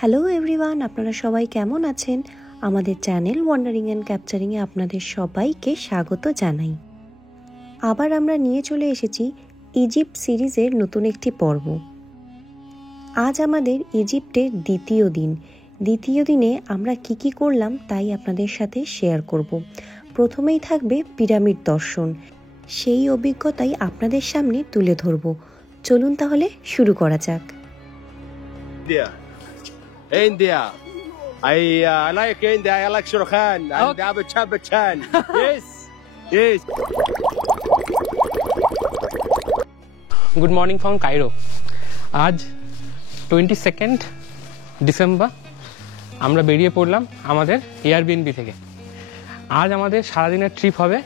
Hello everyone, আপনারা সবাই কেমন আছেন? আমাদের চ্যানেল ওয়ান্ডারিং অ্যান্ড ক্যাপচারিংয়ে আপনাদের সবাইকে স্বাগত জানাই। আবার আমরা নিয়ে চলে এসেছি ইজিপ্ট সিরিজের নতুন একটি পর্ব। আজ আমাদের ইজিপ্টের দ্বিতীয় দিনে আমরা কি করলাম তাই আপনাদের সাথে শেয়ার করব। প্রথমেই থাকবে পিরামিড দর্শন, সেই অভিজ্ঞতাই আপনাদের সামনে তুলে ধরব। চলুন তাহলে শুরু করা যাক। India. I like India. I like Shah Rukh Khan and Amitabh Bachchan. Yes. Good morning from Cairo. আজ 22nd ডিসেম্বর আমরা বেরিয়ে পড়লাম আমাদের এয়ারবিএনবি থেকে। আজ আমাদের সারাদিনের ট্রিপ হবে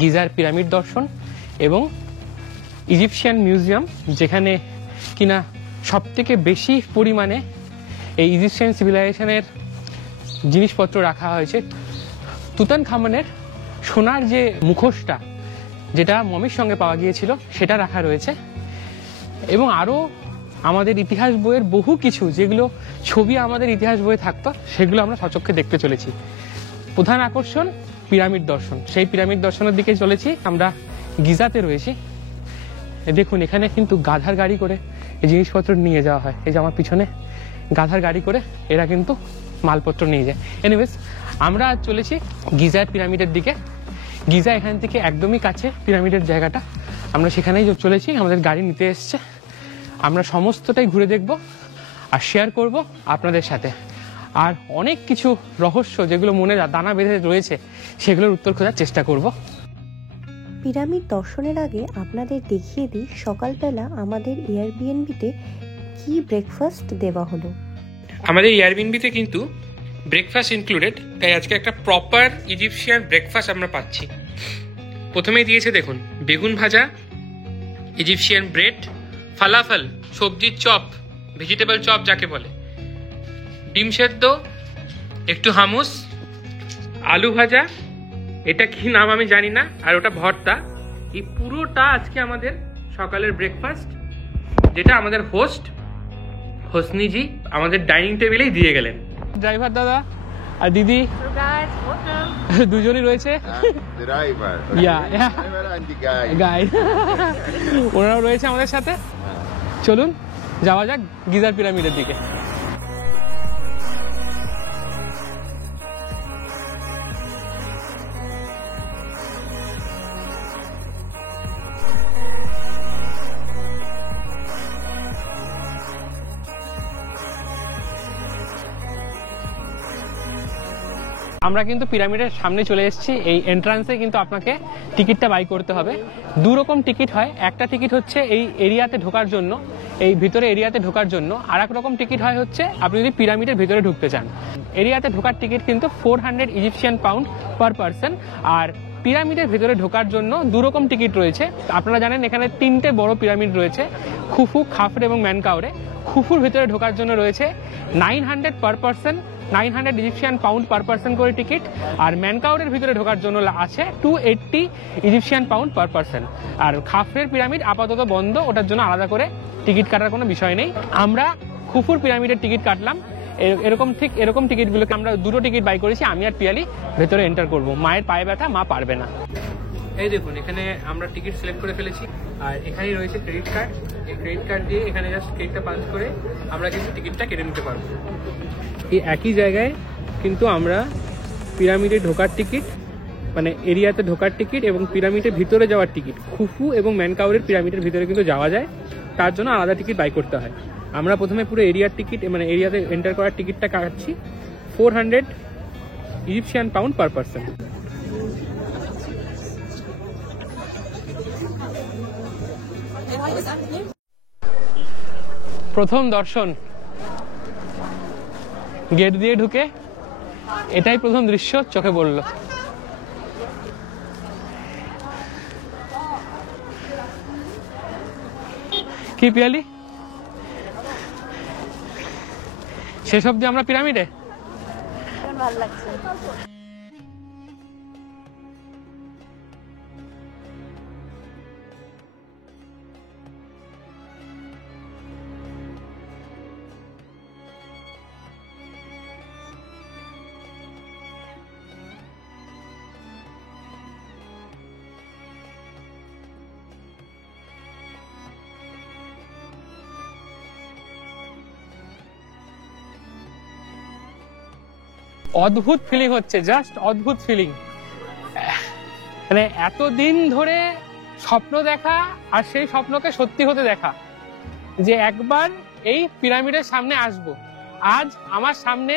গিজার পিরামিড দর্শন এবং ইজিপশিয়ান মিউজিয়াম, যেখানে কিনা সবথেকে বেশি পরিমাণে এই ইজিপশিয়ান সিভিলাইজেশনের জিনিসপত্র রাখা হয়েছে। তুতানখামেনের সোনার যে মুখোশটা, যেটা মমির সঙ্গে পাওয়া গিয়েছিল, সেটা রাখা রয়েছে এবং আরও আমাদের ইতিহাস বইয়ের বহু কিছু, যেগুলো ছবি আমাদের ইতিহাস বইয়ে থাকতো, সেগুলো আমরা সচক্ষে দেখতে চলেছি। প্রধান আকর্ষণ পিরামিড দর্শন। সেই পিরামিড দর্শনের দিকে চলেছি। আমরা গিজাতে রয়েছি। দেখুন, এখানে কিন্তু গাধার গাড়ি করে এই জিনিসপত্র নিয়ে যাওয়া হয়। এই যে আমার পিছনে গাধার গাড়ি করে এরা কিন্তু মালপত্র নিয়ে যায়। এনিওয়েজ, আমরা আজ চলেছি গিজার পিরামিডের দিকে। গিজা এখান থেকে একদমই কাছে, পিরামিডের জায়গাটা। আমরা সেখানেই চলেছি, আমাদের গাড়ি নিতে এসছে। আমরা সমস্তটাই ঘুরে দেখব আর শেয়ার করব আপনাদের সাথে। আর অনেক কিছু রহস্য, যেগুলো মনে দানা বেঁধে রয়েছে, সেগুলোর উত্তর খোঁজার চেষ্টা করব। পিরামিড দর্শনের আগে আপনাদের দেখিয়ে দিই সকালবেলা আমাদের এয়ারবিএনবিতে কি ব্রেকফাস্ট দেওয়া হলো। আমাদের এয়ারবিএনবিতে কিন্তু ব্রেকফাস্ট ইনক্লুডেড, তাই আজকে একটা প্রপার ইজিপশিয়ান ব্রেকফাস্ট আমরা পাচ্ছি। প্রথমেই দিয়েছে দেখুন বেগুন ভাজা, ইজিপশিয়ান ব্রেড, ফালাফল, সবজির চপ, ভেজিটেবল চপ যাকে বলে, ডিম সেদ্ধ, একটু হামুস, আলু ভাজা, এটা কি নাম আমি জানি না, আর ওটা ভর্তা। এই পুরোটা আজকে আমাদের সকালের ব্রেকফাস্ট, যেটা আমাদের হোসনিজি আমাদের ডাইনিং টেবিলেই দিয়ে গেলেন। ড্রাইভার দাদা আর দিদি দুজনই রয়েছে। ওনারাও রয়েছে আমাদের সাথে। চলুন যাওয়া যাক গিজার পিরামিডের দিকে। আমরা কিন্তু পিরামিডের সামনে চলে এসেছি। এই এন্ট্রান্সে কিন্তু আপনাকে টিকিটটা বাই করতে হবে। দু রকম টিকিট হয়। একটা টিকিট হচ্ছে এই এরিয়াতে ঢোকার জন্য, এই ভিতরে এরিয়াতে ঢোকার জন্য। আর এক রকম টিকিট হয় হচ্ছে আপনি যদি পিরামিডের ভিতরে ঢুকতে চান। এরিয়াতে ঢোকার টিকিট কিন্তু 400 ইজিপশিয়ান পাউন্ড পার পারসন। আর পিরামিডের ভিতরে ঢোকার জন্য দু রকম টিকিট রয়েছে। আপনারা জানেন এখানে 3টে বড় পিরামিড রয়েছে, খুফু, খাফরে এবং ম্যানকাউরে। খুফুর ভিতরে ঢোকার জন্য রয়েছে 900 per person, 900 Egyptian pound per person করে টিকিট। আর ম্যানকাউরের ভিতরে ঢোকার জন্য আছে 280 ইজিপশিয়ান পাউন্ড পার পারসন। আর খাফরের পিরামিড আপাতত বন্ধ, ওটার জন্য আলাদা করে টিকিট কাটার কোনো বিষয় নেই। আমরা খুফুর পিরামিডের টিকিট কাটলাম। এরকম টিকিটগুলোকে আমরা দুটো টিকিট বাই করেছি। আমি আর পিয়ালি ভেতরে এন্টার করব। মায়ের পায়ে ব্যথা, মা পারবে না। এই দেখুন, এখানে আমরা টিকিট সিলেক্ট করে ফেলেছি। আর এখানেই রয়েছে ক্রেডিট কার্ড। এই ক্রেডিট কার্ড দিয়ে এখানে জাস্ট ক্রেডিটটা পাঞ্চ করে আমরা কিন্তু টিকিটটা কেটে নিতে পারবো। এই একই জায়গায় কিন্তু আমরা পিরামিডে ঢোকার টিকিট, মানে এরিয়াতে ঢোকার টিকিট এবং পিরামিডের ভিতরে যাওয়ার টিকিট, খুফু এবং ম্যানকাউরের পিরামিডের ভিতরে কিন্তু যাওয়া যায়। তার জন্য আলাদা টিকিট বাই করতে হয়। আমরা প্রথমে পুরো এরিয়ার টিকিট, মানে এরিয়াতে এন্টার করার টিকিটটা কাটছি 400 ইজিপশিয়ান পাউন্ড পার পারসন। প্রথম দর্শন, গেট দিয়ে ঢুকে এটাই প্রথম দৃশ্য চোখে পড়ল। কি পিয়ালি, শেষ অব্দি আমরা পিরামিডে? ভালো লাগছে। অদ্ভুত ফিলিং হচ্ছে, জাস্ট অদ্ভুত ফিলিং। মানে এতদিন ধরে স্বপ্ন দেখা আর সেই স্বপ্নকে সত্যি হতে দেখা, যে একবার এই পিরামিডের সামনে আসব। আজ আমার সামনে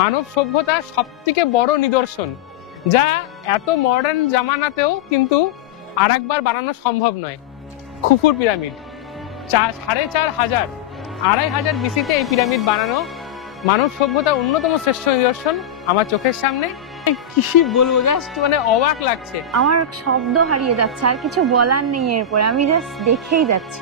মানব সভ্যতার সবথেকে বড় নিদর্শন, যা এত মডার্ন জামানাতেও কিন্তু আর একবার বানানো সম্ভব নয়। খুফুর পিরামিড 4500 2500 বিসিতে এই পিরামিড বানানো, মানব সভ্যতার অন্যতম শ্রেষ্ঠ নিদর্শন আমার চোখের সামনে। কি বলবো, জাস্ট মানে অবাক লাগছে। আমার শব্দ হারিয়ে যাচ্ছে, আর কিছু বলার নেই এরপরে, আমি জাস্ট দেখেই যাচ্ছি।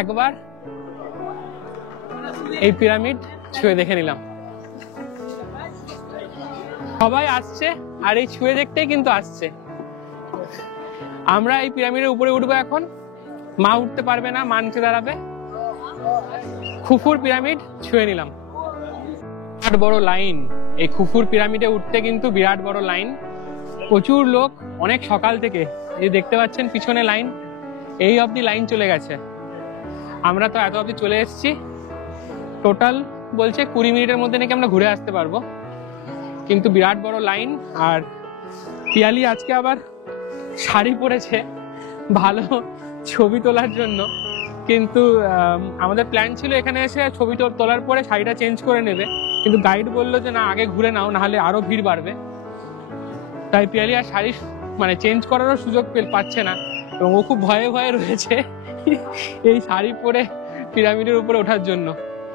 একবার এই পিরামিড ছুঁয়ে দেখে নিলাম। সবাই আসছে আর এই ছুঁয়ে দেখতেই কিন্তু আসছে। আমরা এই পিরামিডের উপরে উঠবো এখন। মা উঠতে পারবে না, মা নিচে দাঁড়াবে। খুফুর পিরামিড ছুঁয়ে নিলাম। বিরাট বড় লাইন, এই খুফুর পিরামিডে উঠতে কিন্তু বিরাট বড় লাইন। প্রচুর লোক অনেক সকাল থেকে, এই দেখতে পাচ্ছেন পিছনে লাইন, এই অবধি লাইন চলে গেছে। আমরা তো এত অবধি চলে এসেছি। টোটাল বলছে 20 মিনিটের মধ্যে নাকি আমরা ঘুরে আসতে পারবো, কিন্তু বিরাট বড় লাইন। আর পিয়ালি আজকে আবার শাড়ি পরেছে ভালো ছবি তোলার জন্য, কিন্তু আমাদের প্ল্যান ছিল এখানে এসে ছবি তোলার পরে শাড়িটা চেঞ্জ করে নেবে, কিন্তু গাইড বললো যে না, আগে ঘুরে নাও, নাহলে আরো ভিড় বাড়বে। তাই পিয়ালি আর শাড়ি মানে চেঞ্জ করারও সুযোগ পাচ্ছে না, এবং ও খুব ভয়ে ভয়ে রয়েছে এই শাড়ি পরে পিরামিডের উপরে ওঠার জন্য।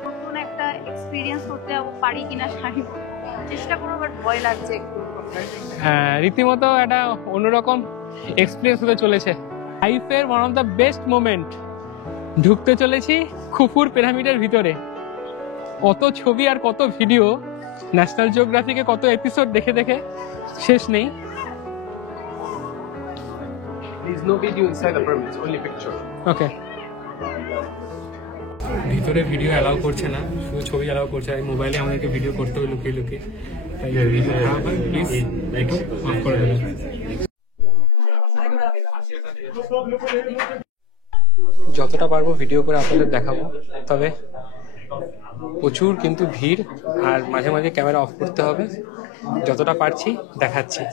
নতুন একটা এক্সপেরিয়েন্স করতে পারি কিনা শাড়ি পরে চেষ্টা করব, বাট ভয় লাগছে একটু। হ্যাঁ, রীতিমতো একটা অন্যরকম এক্সপিরিয়েন্স হতে চলেছে। লাইফের one of the best moment. ঢুকতে চলেছি খুফুর পিরামিডের ভিতরে। কত ছবি আর কত ভিডিও, ন্যাশনাল জিওগ্রাফিকে কত এপিসোড দেখে দেখে শেষ নেই। There's no video inside the pyramid, it's only picture. ওকে, ভিতরে ভিডিও অ্যালাউ করছে না, শুধু ছবি অ্যালাউ করছে। আর মোবাইলে আমাদেরকে ভিডিও করতে হবে লুকিয়ে লুকিয়ে। প্লিজ অফ করে দেবেন। যতটা পারবো ভিডিও করে আপনাদের দেখাবো, তবে প্রচুর কিন্তু ভিড়, আর মাঝে মাঝে ক্যামেরা অফ করতে হবে। যতটা পারছি দেখাচ্ছি।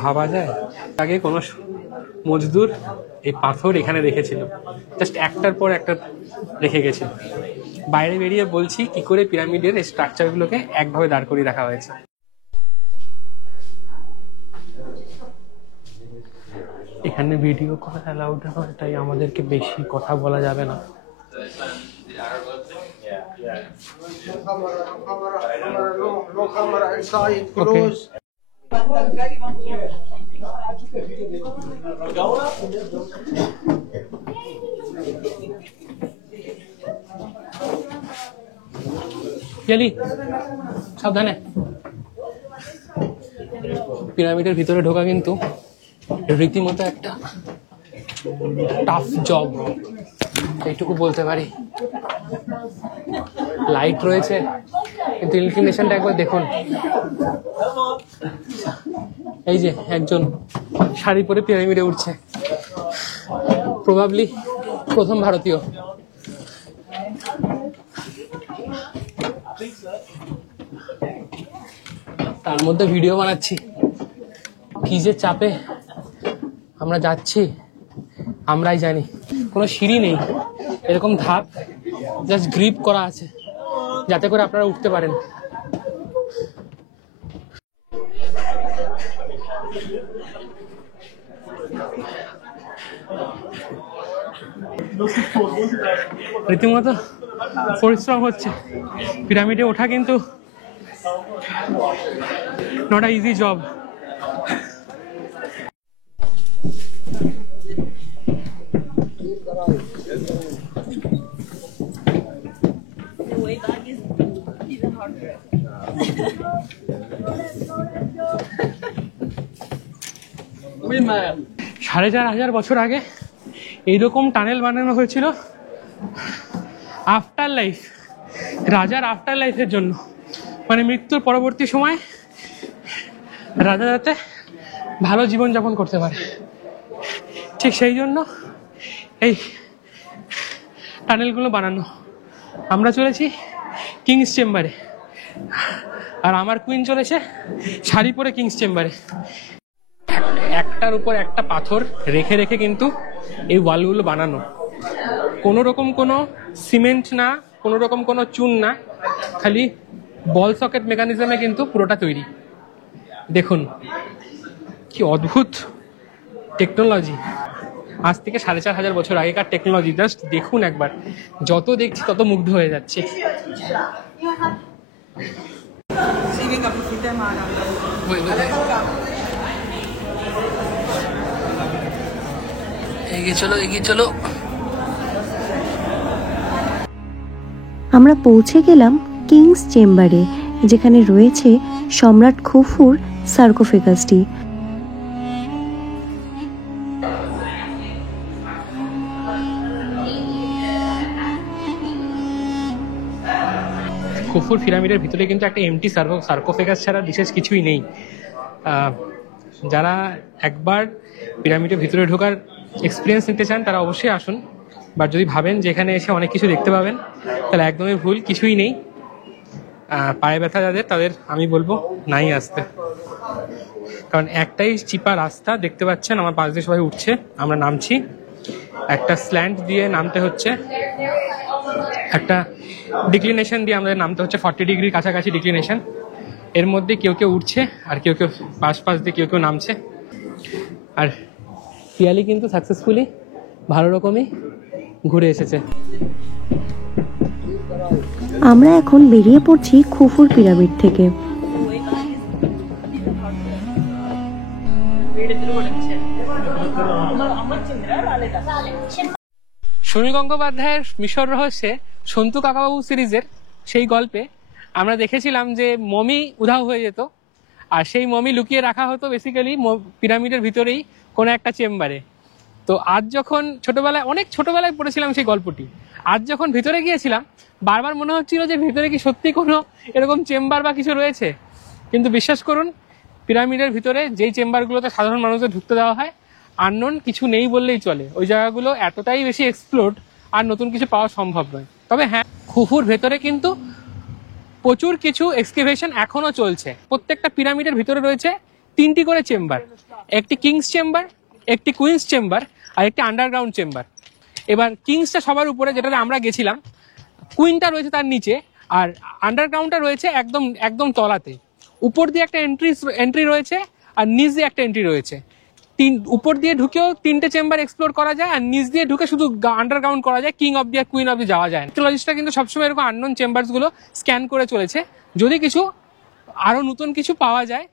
ভাবা যায় আগে কোনো মজদুর এই পাথর এখানে রেখেছিল, জাস্ট একটার পর একটা রেখে গেছিল। বাইরে বেরিয়ে বলছি কি করে পিরামিডের এই স্ট্রাকচারগুলোকে একভাবে দাঁড় করিয়ে রাখা হয়েছে। এখানে ভিডিও করা অ্যালাউড নয়, তাই আমাদেরকে বেশি কথা বলা যাবে না। Okay. চলি, সাবধানে। পিরামিডের ভিতরে ঢোকা কিন্তু রীতিমতো একটা টাফ জব, এইটুকু বলতে পারি। লাইট রয়েছে, কিন্তু ইনক্লিনেশনটা একবার দেখুন। এই যে একজন শাড়ি পরে পিরামিডে উঠছে, প্রবাবলি প্রথম ভারতীয়। তার মধ্যে ভিডিও বানাচ্ছি। কি যে চাপে আমরা যাচ্ছি আমরাই জানি। কোনো সিঁড়ি নেই, এরকম ধাপ জাস্ট গ্রিপ করা আছে যাতে করে আপনারা উঠতে পারেন। রীতিমতো পরিশ্রম হচ্ছে। পিরামিডে ওঠা কিন্তু not a easy job. The way back is even harder. 4,500 বছর আগে এইরকম টানেল বানানো হয়েছিল আফটার লাইফ, রাজার আফটার লাইফের জন্য, মানে মৃত্যুর পরবর্তী সময় রাজা যাতে ভালো জীবনযাপন করতে পারে। ঠিক সেই জন্য এই টানেলগুলো বানানো। আমরা চলেছি কিংস চেম্বারে, আর আমার কুইন চলেছে শাড়ি পরে কিংস চেম্বারে। একটার উপর একটা পাথর রেখে রেখে কিন্তু এই ওয়ালগুলো বানানো, কোনো রকম কোনো সিমেন্ট না, কোনো রকম কোনো চুন না, খালি বল সকেট মেকানিজমে কিন্তু পুরোটা তৈরি। দেখুন কি অদ্ভুত টেকনোলজি, আজ থেকে 4,500 বছর আগেকার টেকনোলজি। জাস্ট দেখুন একবার, যত দেখছি তত মুগ্ধ হয়ে যাচ্ছে। এগিয়ে চলো, এগিয়ে চলো। আমরা পৌঁছে গেলাম কিংস চেম্বারে, যেখানে রয়েছে সম্রাট খুফুর সার্কোফেগাসটি। খুফুর পিরামিডের ভিতরে কিন্তু একটা এমটি সার্কোফেগাস ছাড়া বিশেষ কিছুই নেই। যারা একবার পিরামিডের ভিতরে ঢোকার এক্সপিরিয়েন্স নিতে চান তারা অবশ্যই আসুন, বাট যদি ভাবেন যে এখানে এসে অনেক কিছু দেখতে পাবেন তাহলে একদমই ভুল, কিছুই নেই। পায়ে ব্যথা যাদের, তাদের আমি বলবো নাই আসতে, কারণ একটাই চিপা রাস্তা দেখতে পাচ্ছেন, আমার পাশ দিয়ে সবাই উঠছে, আমরা নামছি। একটা স্ল্যান্ট দিয়ে নামতে হচ্ছে, একটা ডিক্লিনেশন দিয়ে আমাদের নামতে হচ্ছে, 40 ডিগ্রির কাছাকাছি ডিক্লিনেশন। এর মধ্যে কেউ কেউ উঠছে আর কেউ কেউ পাশ দিয়ে কেউ কেউ নামছে। আর পিয়ালি কিন্তু সাকসেসফুলি ভালো রকমই ঘুরে এসেছে। আমরা এখন বেরিয়ে পড়ছি খুফুর পিরামিড থেকে। সুনীল গঙ্গোপাধ্যায়ের মিশর রহস্যে সন্তু কাকাবাবু সিরিজের সেই গল্পে আমরা দেখেছিলাম যে মমি উধাও হয়ে যেত, আর সেই মমি লুকিয়ে রাখা হতো বেসিক্যালি পিরামিডের ভিতরেই কোনো একটা চেম্বারে। তো আজ যখন অনেক ছোটবেলায় পড়েছিলাম সেই গল্পটি, আজ যখন ভিতরে গিয়েছিলাম বারবার মনে হচ্ছিল যে ভিতরে কি সত্যি কোনো এরকম চেম্বার বা কিছু রয়েছে। কিন্তু বিশ্বাস করুন, পিরামিডের ভিতরে যেই চেম্বারগুলোতে সাধারণ মানুষদের ঢুকতে দেওয়া হয়, আননোন কিছু নেই বললেই চলে। ওই জায়গাগুলো এতটাই বেশি এক্সপ্লোরড, আর নতুন কিছু পাওয়া সম্ভব নয়। তবে হ্যাঁ, খুফুর ভেতরে কিন্তু প্রচুর কিছু এক্সকেভেশন এখনো চলছে। প্রত্যেকটা পিরামিডের ভিতরে রয়েছে 3টি করে চেম্বার, একটি কিংস চেম্বার, একটি কুইন্স চেম্বার, আর একটি আন্ডারগ্রাউন্ড চেম্বার। এবার কিংসটা সবার উপরে, যেটাতে আমরা গেছিলাম, কুইনটা রয়েছে তার নিচে, আর আন্ডারগ্রাউন্ডটা রয়েছে একদম তলাতে। উপর দিয়ে একটা এন্ট্রি রয়েছে, আর নিচ দিয়ে একটা এন্ট্রি রয়েছে। উপর দিয়ে ঢুকেও 3টে চেম্বার এক্সপ্লোর করা যায়, আর নিচ দিয়ে ঢুকে শুধু আন্ডারগ্রাউন্ড করা যায়, কিং অফ দি আর কুইন অফ দি যাওয়া যায় না। আর্কিওলজিস্টরা কিন্তু সবসময় এরকম আননোন চেম্বারস গুলো স্ক্যান করে চলেছে, যদি কিছু আরো নতুন কিছু পাওয়া যায়,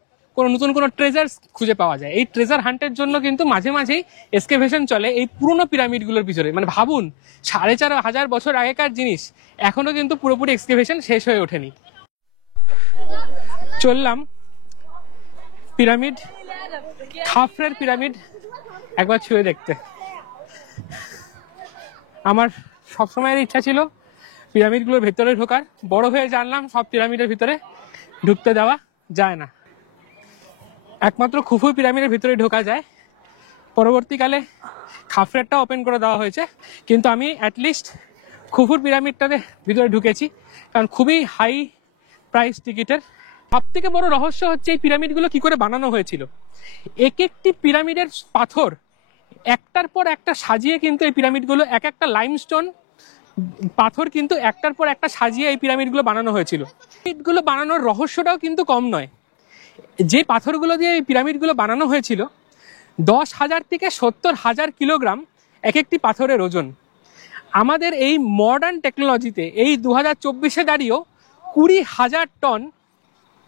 নতুন কোনো ট্রেজার খুঁজে পাওয়া যায়। এই ট্রেজার হান্টের জন্য কিন্তু মাঝে মাঝেই এক্সকেভেশন চলে এই পুরনো পিরামিডগুলোর পিছনে। মানে ভাবুন, 4,500 বছর আগেকার জিনিস এখনো কিন্তু পুরোপুরি এক্সকেভেশন শেষ হয়ে ওঠেনি। চললাম পিরামিড, খাফরের পিরামিড একবার ছুঁয়ে দেখতে। আমার সবসময়ের ইচ্ছা ছিল পিরামিডগুলোর ভেতরে ঢোকার, বড় হয়ে জানলাম সব পিরামিডের ভিতরে ঢুকতে দেওয়া যায় না, একমাত্র খুফু পিরামিডের ভিতরে ঢোকা যায়। পরবর্তীকালে খাফরেরটা ওপেন করে দেওয়া হয়েছে, কিন্তু আমি অ্যাটলিস্ট খুফুর পিরামিডটাতে ভিতরে ঢুকেছি, কারণ খুবই হাই প্রাইস টিকিটের। সব থেকে বড় রহস্য হচ্ছে এই পিরামিডগুলো কি করে বানানো হয়েছিল। এক একটি পিরামিডের পাথর একটার পর একটা সাজিয়ে কিন্তু এই পিরামিডগুলো, এক একটা লাইমস্টোন পাথর কিন্তু একটার পর একটা সাজিয়ে এই পিরামিডগুলো বানানো হয়েছিল। পিরামিডগুলো বানানোর রহস্যটাও কিন্তু কম নয়। যে পাথরগুলো দিয়ে এই পিরামিডগুলো বানানো হয়েছিল, 10,000 থেকে 70,000 কিলোগ্রাম এক একটি পাথরের ওজন। আমাদের এই মডার্ন টেকনোলজিতে এই 2024-এ দাঁড়িয়েও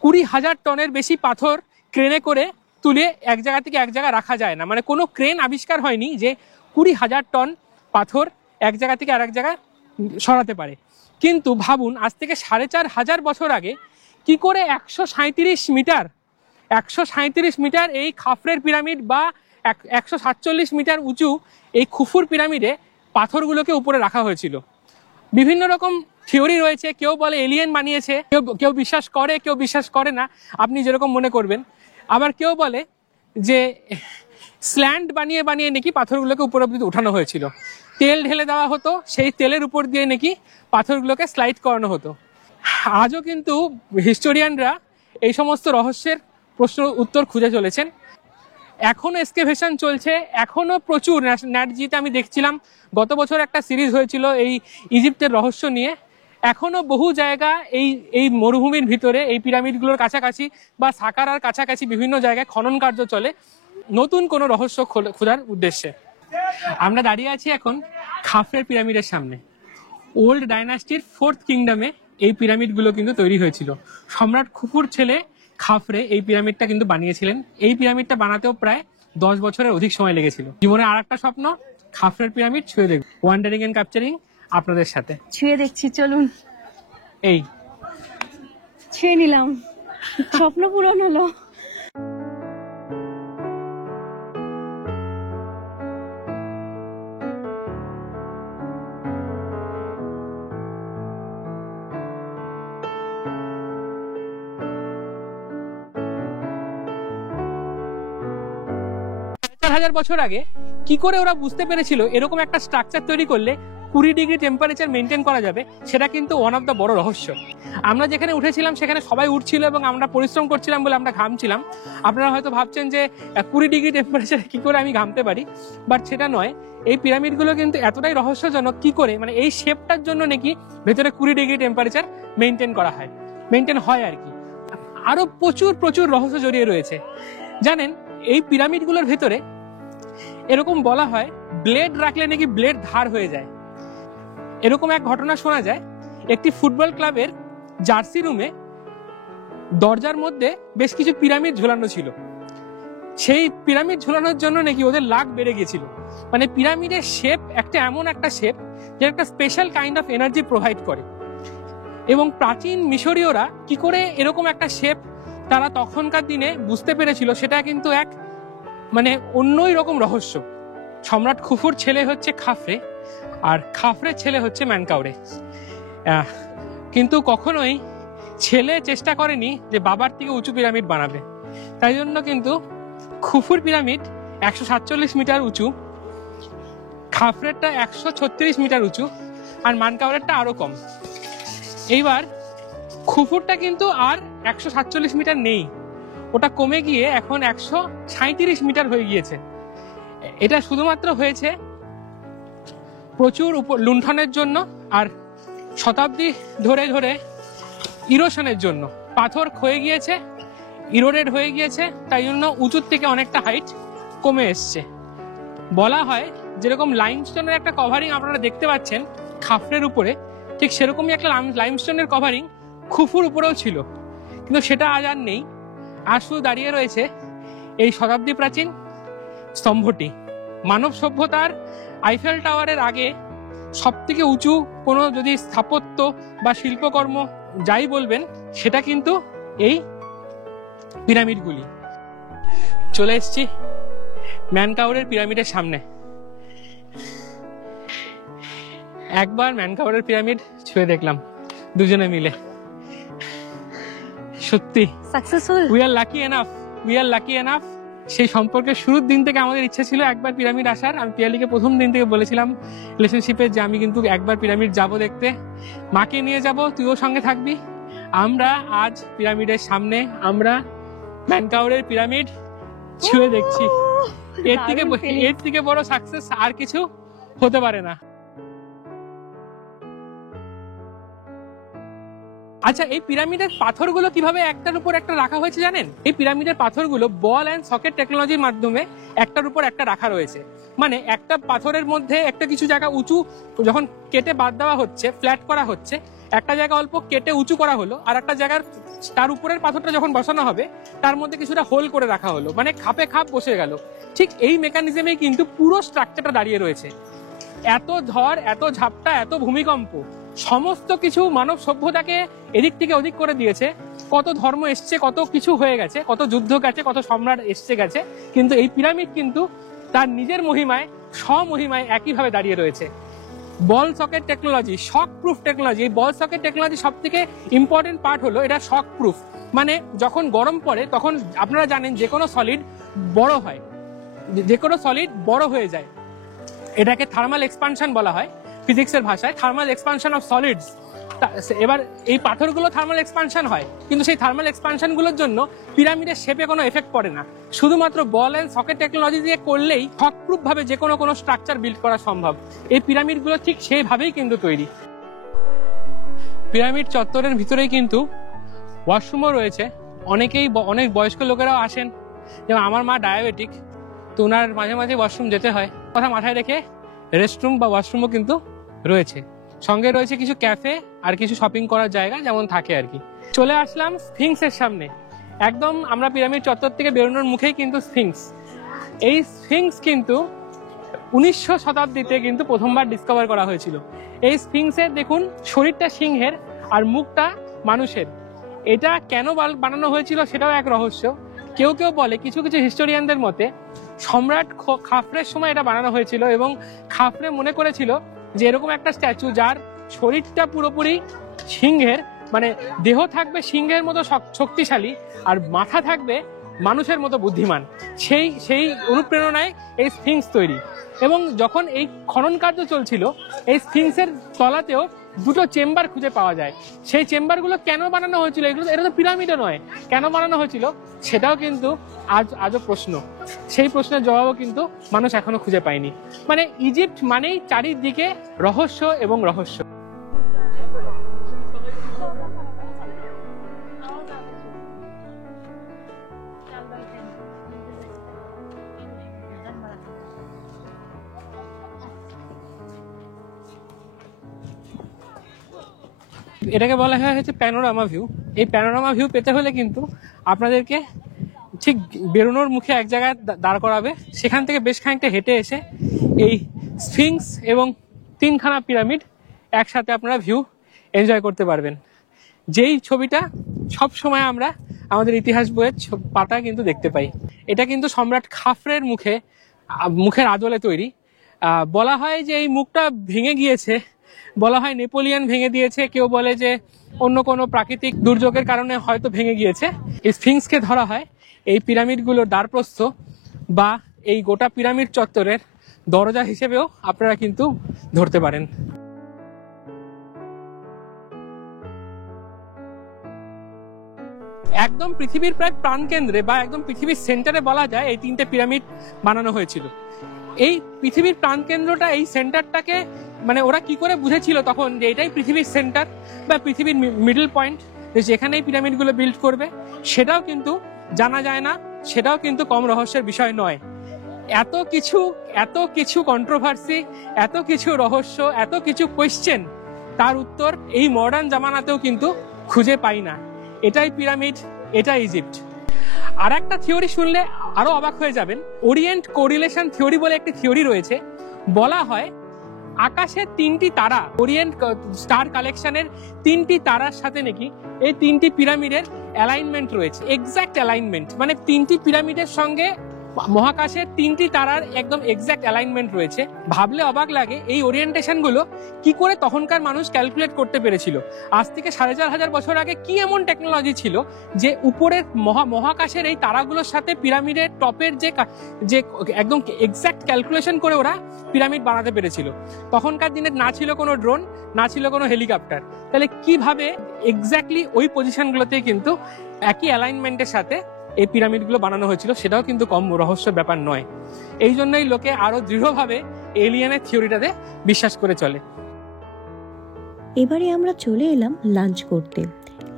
20,000 টনের বেশি পাথর ক্রেনে করে তুলে এক জায়গা থেকে এক জায়গায় রাখা যায় না। মানে কোনো ক্রেন আবিষ্কার হয়নি যে 20,000 টন পাথর এক জায়গা থেকে আরেক জায়গায় সরাতে পারে। কিন্তু ভাবুন, আজ থেকে 4,500 বছর আগে কি করে 137 মিটার এই খাফরের পিরামিড বা 147 মিটার উঁচু এই খুফুর পিরামিডে পাথরগুলোকে উপরে রাখা হয়েছিল। বিভিন্ন রকম থিওরি রয়েছে, কেউ বলে এলিয়েন বানিয়েছে, কেউ বিশ্বাস করে, কেউ বিশ্বাস করে না, আপনি যেরকম মনে করবেন। আবার কেউ বলে যে স্ল্যান্ড বানিয়ে বানিয়ে নাকি পাথরগুলোকে উপর অব্দি উঠানো হয়েছিল, তেল ঢেলে দেওয়া হতো, সেই তেলের উপর দিয়ে নাকি পাথরগুলোকে স্লাইড করানো হতো। আজও কিন্তু হিস্টোরিয়ানরা এই সমস্ত রহস্যের প্রশ্ন উত্তর খুঁজে চলেছেন। এখনো এক্সকেভেশন চলছে, এখনো প্রচুর। ন্যাটজিতে আমি দেখছিলাম গত বছর একটা সিরিজ হয়েছিল এই ইজিপ্টের রহস্য নিয়ে। এখনো বহু জায়গা এই মরুভূমির ভিতরে, এই পিরামিডগুলোর কাছাকাছি বা সাকারার কাছাকাছি বিভিন্ন জায়গায় খনন কার্য চলে নতুন কোনো রহস্য খোঁজার উদ্দেশ্যে। আমরা দাঁড়িয়ে আছি এখন খাফরের পিরামিডের সামনে। ওল্ড ডাইনাস্টির 4th কিংডমে এই পিরামিডগুলো কিন্তু তৈরি হয়েছিল। সম্রাট খুফুর ছেলে খাফরে এই পিরামিডটা কিন্তু বানিয়েছিলেন। এই পিরামিডটা বানাতেও প্রায় 10 বছরের অধিক সময় লেগেছিল। জীবনের আর একটা স্বপ্ন, খাফরের পিরামিড ছুঁয়ে দেখব। ওয়ান্ডারিং এন্ড ক্যাপচারিং আপনাদের সাথে ছুঁয়ে দেখছি, চলুন। এই ছুঁয়ে নিলাম, স্বপ্ন পূরণ হলো। হাজার বছর আগে কি করে ওরা বুঝতে পেরেছিল এরকম একটা স্ট্রাকচার তৈরি করলে 20 ডিগ্রি টেম্পারেচার মেনটেন করা যাবে, সেটা কিন্তু ওয়ান অফ দ্য বড় রহস্য। আমরা যেখানে উঠেছিলাম সেখানে সবাই উঠছিল এবং আমরা পরিশ্রম করছিলাম বলে আমরা ঘামছিলাম। আপনারা হয়তো ভাবছেন যে 20 ডিগ্রি টেম্পারেচারে কি করে আমি ঘামতে পারি, বাট সেটা নয়। এই পিরামিডগুলো কিন্তু এতটাই রহস্যজনক, কি করে মানে এই শেপটার জন্য নাকি ভেতরে 20 ডিগ্রি টেম্পারেচার মেনটেন হয় আর কি। আরো প্রচুর প্রচুর রহস্য জড়িয়ে রয়েছে। জানেন, এই পিরামিডগুলোর ভেতরে এরকম বলা হয় ব্লেড রাখলে নাকি ব্লেড ধার হয়ে যায়। এরকম এক ঘটনা শোনা যায়, একটি ফুটবল ক্লাবের জার্সি রুমে দরজার মধ্যে বেশ কিছু পিরামিড ঝোলানো ছিল। সেই পিরামিড ঝোলানোর জন্য নাকি ওদের লাক বেড়ে গেছিল। মানে পিরামিডের শেপ এমন একটা শেপ যে একটা special kind of energy provide করে। এবং প্রাচীন মিশরীয়রা কি করে এরকম একটা শেপ তারা তখনকার দিনে বুঝতে পেরেছিল, সেটা কিন্তু এক অন্যই রকম রহস্য। সম্রাট খুফুর ছেলে হচ্ছে খাফরে, আর খাফরের ছেলে হচ্ছে ম্যানকাউরে। কিন্তু কখনোই ছেলে চেষ্টা করেনি যে বাবার থেকে উঁচু পিরামিড বানাবে। তাই জন্য কিন্তু খুফুর পিরামিড 147 মিটার উঁচু, খাফরেরটা 136 মিটার উঁচু, আর মানকাউরেরটা আরো কম। এইবার খুফুরটা কিন্তু আর 147 মিটার নেই, ওটা কমে গিয়ে এখন 137 মিটার হয়ে গিয়েছে। এটা শুধুমাত্র হয়েছে প্রচুর লুণ্ঠনের জন্য আর শতাব্দী ধরে ধরে ইরোশনের জন্য। পাথর ক্ষয়ে গিয়েছে, ইরোডেড হয়ে গিয়েছে, তাই জন্য উঁচুর থেকে অনেকটা হাইট কমে এসছে। বলা হয় যেরকম লাইমস্টোনের একটা কভারিং আপনারা দেখতে পাচ্ছেন খাফরের উপরে, ঠিক সেরকমই একটা লাইমস্টোনের কভারিং খুফুর উপরেও ছিল, কিন্তু সেটা আজ আর নেই। আর শুধু দাঁড়িয়ে রয়েছে এই শতাব্দী প্রাচীন স্তম্ভটি। মানব সভ্যতার আইফেল টাওয়ারের আগে সব থেকে উঁচু কোনো যদি স্থাপত্য বা শিল্পকর্ম যাই বলবেন, সেটা কিন্তু এই পিরামিডগুলি। চলে এসেছি ম্যানকাউরের পিরামিডের সামনে। একবার ম্যানকাউরের পিরামিড ছুঁয়ে দেখলাম দুজনে মিলে, সত্যি successful. We are lucky enough. সেই সম্পর্কের শুরুর দিন থেকে আমাদের ইচ্ছা ছিল একবার পিরামিড আসার। আমি পিয়ালিকে প্রথম দিন থেকে বলেছিলাম রিলেশনশিপে যে আমি কিন্তু একবার পিরামিড যাব দেখতে, মাকে নিয়ে যাব, তুইও সঙ্গে থাকবি। আমরা আজ পিরামিডের সামনে, আমরা ম্যানকাউরের পিরামিড ছুঁয়ে দেখছি। এর থেকে বড় সাকসেস আর কিছু হতে পারে না। আচ্ছা, এই পিরামিডের পাথরগুলো কিভাবে একটার উপর একটা রাখা হয়েছে জানেন? এই পিরামিডের পাথরগুলো বল এন্ড সকেট টেকনোলজির মাধ্যমে একটার উপর একটা রাখা রয়েছে। মানে একটা পাথরের মধ্যে একটা কিছু জায়গা উঁচু যখন কেটে বাদ দেওয়া হচ্ছে, ফ্ল্যাট করা হচ্ছে, একটা জায়গা অল্প কেটে উঁচু করা হলো, আর একটা জায়গার তার উপরের পাথরটা যখন বসানো হবে তার মধ্যে কিছুটা হোল করে রাখা হলো, মানে খাপে খাপ বসে গেল। ঠিক এই মেকানিজমেই কিন্তু পুরো স্ট্রাকচারটা দাঁড়িয়ে রয়েছে। এত ঝড়, এত ঝাপটা, এত ভূমিকম্প সমস্ত কিছু মানব সভ্যতাকে এদিক থেকে ওদিক করে দিয়েছে। কত ধর্ম এসছে, কত কিছু হয়ে গেছে, কত যুদ্ধ গেছে, কত সম্রাট এসছে গেছে, কিন্তু এই পিরামিড কিন্তু তার নিজের মহিমায়, স্বমহিমায় একইভাবে দাঁড়িয়ে রয়েছে। Ball socket technology, shock proof technology. এই বল সকেট টেকনোলজি সব থেকে ইম্পর্টেন্ট পার্ট হলো এটা শক প্রুফ। মানে যখন গরম পড়ে তখন আপনারা জানেন যে কোনো সলিড বড় হয়, যে কোনো সলিড বড় হয়ে যায়। এটাকে থার্মাল এক্সপানশন বলা হয় ফিজিক্সের ভাষায়, থার্মাল এক্সপানশন অফ সলিডস। এবার এই পাথরগুলো থার্মাল এক্সপানশন হয়, কিন্তু সেই থার্মাল এক্সপানশন গুলোর জন্য পিরামিডের শেপে কোনো এফেক্ট পড়ে না। শুধুমাত্র বল এন্ড সকেট টেকনোলজি দিয়ে করলেই শকপ্রুফ ভাবে যে কোনো স্ট্রাকচার বিল্ড করা সম্ভব। এই পিরামিডগুলো ঠিক সেইভাবেই কিন্তু তৈরি। পিরামিড চত্বরের ভিতরেই কিন্তু ওয়াশরুমও রয়েছে। অনেক বয়স্ক লোকেরাও আসেন, যেমন আমার মা ডায়াবেটিক, তো ওনার মাঝে মাঝে ওয়াশরুম যেতে হয়। কথা মাথায় রেখে রেস্টরুম বা ওয়াশরুমও কিন্তু রয়েছে। সঙ্গে রয়েছে কিছু ক্যাফে আর কিছু শপিং করার জায়গা যেমন থাকে আর কি। চলে আসলাম স্ফিংসের সামনে। একদম আমরা পিরামিড চত্বর থেকে বেরোনোর মুখেই কিন্তু স্ফিংস। এই স্ফিংস কিন্তু 1900 শতাব্দীতে কিন্তু প্রথমবার ডিসকভার করা হয়েছিল। এই স্ফিংসের দেখুন শরীরটা সিংহের আর মুখটা মানুষের। এটা কেন বানানো হয়েছিল সেটাও এক রহস্য। কেউ কেউ বলে, কিছু কিছু হিস্টোরিয়ানদের মতে সম্রাট খাফরের সময় এটা বানানো হয়েছিল এবং খাফরে মনে করেছিল যে এরকম একটা স্ট্যাচু যার শরীরটা পুরোপুরি সিংহের, মানে দেহ থাকবে সিংহের মতো শক্তিশালী আর মাথা থাকবে মানুষের মতো বুদ্ধিমান, সেই অনুপ্রেরণায় এই স্ফিংস তৈরি। এবং যখন এই খনন কার্য চলছিল, এই স্ফিংসের তলাতেও দুটো চেম্বার খুঁজে পাওয়া যায়। সেই চেম্বারগুলো কেন বানানো হয়েছিল, এটা তো পিরামিডও নয়, কেন বানানো হয়েছিল সেটাও কিন্তু আজও প্রশ্ন। সেই প্রশ্নের জবাবও কিন্তু মানুষ এখনো খুঁজে পায়নি। মানে ইজিপ্ট মানেই চারিদিকে রহস্য এবং রহস্য। এটাকে বলা হয় হচ্ছে প্যানোরামা ভিউ। এই প্যানোরামা ভিউ পেতে হলে কিন্তু আপনাদেরকে ঠিক বেরোনোর মুখে এক জায়গায় দাঁড় করাবে, সেখান থেকে বেশ খানিকটা হেঁটে এসে এই স্ফিংস এবং 3খানা পিরামিড একসাথে আপনারা ভিউ এনজয় করতে পারবেন। যেই ছবিটা সব সময় আমরা আমাদের ইতিহাস বইয়ের পাতায় কিন্তু দেখতে পাই। এটা কিন্তু সম্রাট খাফরের মুখের আদলে তৈরি। বলা হয় যে এই মুখটা ভেঙে গিয়েছে, বলা হয় নেপোলিয়ন ভেঙে দিয়েছে, কেউ বলে যে অন্য কোনো প্রাকৃতিক দুর্যোগের কারণে হয়তো ভেঙে গিয়েছে। এই স্ফিংসকে ধরা হয় এই পিরামিডগুলোর দ্বারপ্রস্থ বা এই গোটা পিরামিড চত্বরের দরজা হিসেবেও আপনারা কিন্তু ধরতে পারেন। একদম পৃথিবীর প্রায় প্রাণকেন্দ্রে বা একদম পৃথিবীর সেন্টারে বলা যায় এই 3টে পিরামিড বানানো হয়েছিল। এই পৃথিবীর প্রাণকেন্দ্রটা, এই সেন্টারটাকে মানে ওরা কি করে বুঝেছিল তখন যে এটাই পৃথিবীর সেন্টার বা পৃথিবীর মিডল পয়েন্ট, যেখানে এই পিরামিডগুলো বিল্ড করবে, সেটাও কিন্তু জানা যায় না, সেটাও কিন্তু কম রহস্যের বিষয় নয়। এত কিছু কন্ট্রোভার্সি, এত কিছু রহস্য, এত কিছু কোয়েশ্চেন, তার উত্তর এই মডার্ন জামানাতেও কিন্তু খুঁজে পাই না। এটাই পিরামিড, এটাই ইজিপ্ট। আর একটা থিওরি শুনলে আরো অবাক হয়ে যাবেন। ওরিয়েন্ট কোরিলেশন থিওরি বলে একটি থিওরি রয়েছে। বলা হয় আকাশের 3টি তারা, ওরিয়েন্ট স্টার কালেকশনের 3টি তারার সাথে নাকি এই 3টি পিরামিডের অ্যালাইনমেন্ট রয়েছে, এক্সাক্ট অ্যালাইনমেন্ট। মানে 3টি পিরামিডের সঙ্গে মহাকাশের 3টি তারার একদম এক্সাক্ট অ্যালাইনমেন্ট রয়েছে। ভাবলে অবাক লাগে এই ওরিয়েন্টেশন গুলো কি করে তখনকার মানুষ ক্যালকুলেট করতে পেরেছিল। আজ থেকে 4500 বছর আগে কি এমন টেকনোলজি ছিল যে উপরের মহাকাশের এই তারাগুলোর সাথে পিরামিডের টপের যে একদম এক্সাক্ট ক্যালকুলেশন করে ওরা পিরামিড বানাতে পেরেছিল। তখনকার দিনে না ছিল কোনো ড্রোন, না ছিল কোনো হেলিকপ্টার, তাহলে কিভাবে এক্স্যাক্টলি ওই পজিশনগুলোতে কিন্তু একই অ্যালাইনমেন্টের সাথে এই পিরামিডগুলো বানানো হয়েছিল, সেটাও কিন্তু কম রহস্যের ব্যাপার নয়। এই জন্যই লোকে আরো দৃঢ়ভাবে এলিয়েনের থিওরিটাতে বিশ্বাস করে চলে। এবারে আমরা চলে এলাম লাঞ্চ করতে।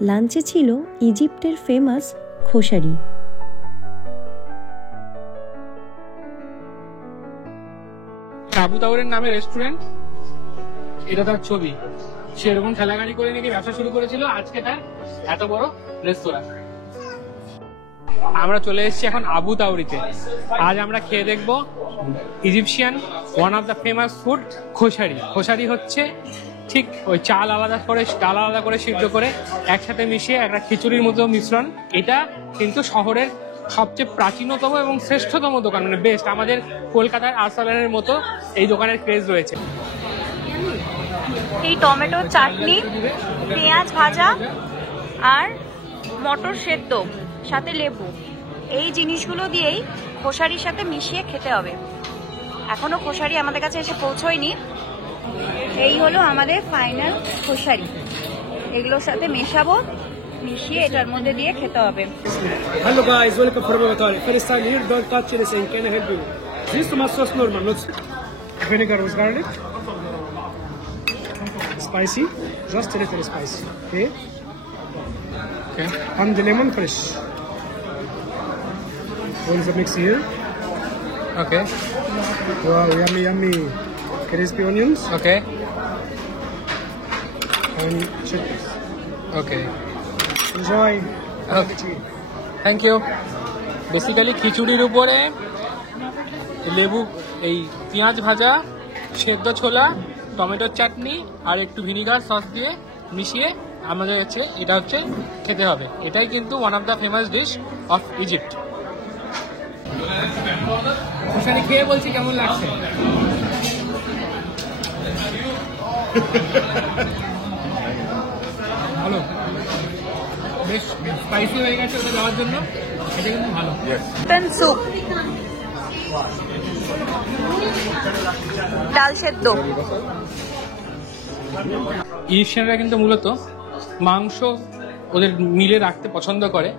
লাঞ্চে ছিল ইজিপ্টের ফেমাস খোসারি। আবু তাওরের নামে রেস্টুরেন্ট, এটা তার ছবি। সেরকম ঠেলাগাড়ি করে নাকি ব্যবসা শুরু করেছিল, আজকে তার এত বড় রেস্তোরাঁ। আমরা চলে এসেছি এখন আবু তাওরিতে। আজ আমরা খেয়ে দেখবো Egyptian one of the famous food koshari. Koshari হচ্ছে ঠিক ওই চাল আলাদা করে সিদ্ধ করে একসাথে মিশিয়ে একটা খিচুড়ির মতো মিশ্রণ। এটা কিন্তু শহরের সবচেয়ে প্রাচীনতম এবং শ্রেষ্ঠতম দোকান, মানে বেস্ট। আমাদের কলকাতার আরসালানের মতো এই দোকানের ক্রেজ রয়েছে। এই টমেটো চাটনি, পেঁয়াজ ভাজা আর মটর সেদ্ধ সাথে লেবু, এই জিনিসগুলো দিয়েই খোসারির সাথে মিশিয়ে খেতে হবে। এখনো খোসারি আমাদের কাছে এসে পৌঁছয়নি। এই হলো আমাদের ফাইনাল খোসারি, এগুলোর সাথে মেশাবো, মিশিয়ে এটার মধ্যে দিয়ে খেতে হবে। Hello guys, welcome for Babatari. First time here, don't touch anything. Can I help you? This tomato sauce normal, not vinegar with garlic. Spicy, just a little spicy. Okay. Okay. And the lemon fresh. All the mix here. Okay Wow, yummy, yummy. Crispy onions okay and chickpeas. Okay Enjoy. Okay. Thank you. Basically খিচুড়ির উপরে লেবু, এই পেঁয়াজ ভাজা, সেদ্ধ ছোলা, টমেটোর চাটনি আর একটু ভিনিগার সস দিয়ে মিশিয়ে আমাদের এটা হচ্ছে খেতে হবে। এটাই কিন্তু one of the famous dish of Egypt. Koshari খেয়ে বলছি কেমন লাগছে। ভালো, বেশ স্পাইসি হয়ে গেছে ওটা যাওয়ার জন্য, এটা কিন্তু ভালো। চিকেন স্যুপ, ডাল সেদ্ধ। ইজিপশিয়ানরা কিন্তু মূলত মাংস ওদের মিলে রাখতে পছন্দ করে,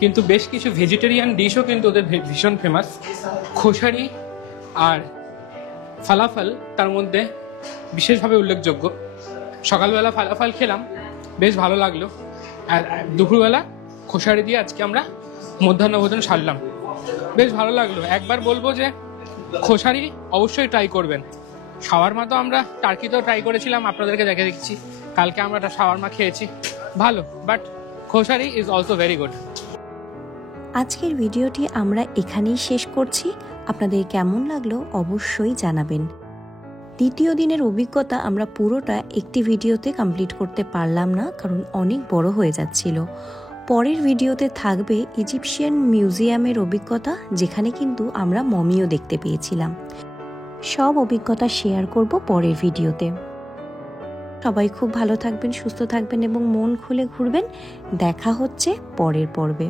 কিন্তু বেশ কিছু ভেজিটেরিয়ান ডিশও কিন্তু ওদের ভীষণ ফেমাস। খোসারি আর ফালাফল তার মধ্যে বিশেষভাবে উল্লেখযোগ্য। সকালবেলা ফালাফল খেলাম, বেশ ভালো লাগলো, আর দুপুরবেলা খোসারি দিয়ে আজকে আমরা মধ্যাহ্নভোজন সারলাম, বেশ ভালো লাগলো। একবার বলবো যে খোসারি অবশ্যই ট্রাই করবেন। শাওয়ারমা তো আমরা টার্কিতেও ট্রাই করেছিলাম, আপনাদেরকে দেখে দিচ্ছি। কালকে আমরা একটা শাওয়ারমা খেয়েছি, ভালো, but koshari is also very good. আজকের ভিডিওটি আমরা এখানেই শেষ করছি। আপনাদের কেমন লাগলো অবশ্যই জানাবেন। দ্বিতীয় দিনের অভিজ্ঞতা আমরা পুরোটা একটি ভিডিওতে কমপ্লিট করতে পারলাম না, কারণ অনেক বড় হয়ে যাচ্ছিল। পরের ভিডিওতে থাকবে ইজিপশিয়ান মিউজিয়ামের অভিজ্ঞতা, যেখানে কিন্তু আমরা মমিও দেখতে পেয়েছিলাম। সব অভিজ্ঞতা শেয়ার করব পরের ভিডিওতে। সবাই খুব ভালো থাকবেন, সুস্থ থাকবেন এবং মন খুলে ঘুরবেন। দেখা হচ্ছে পরের পর্বে।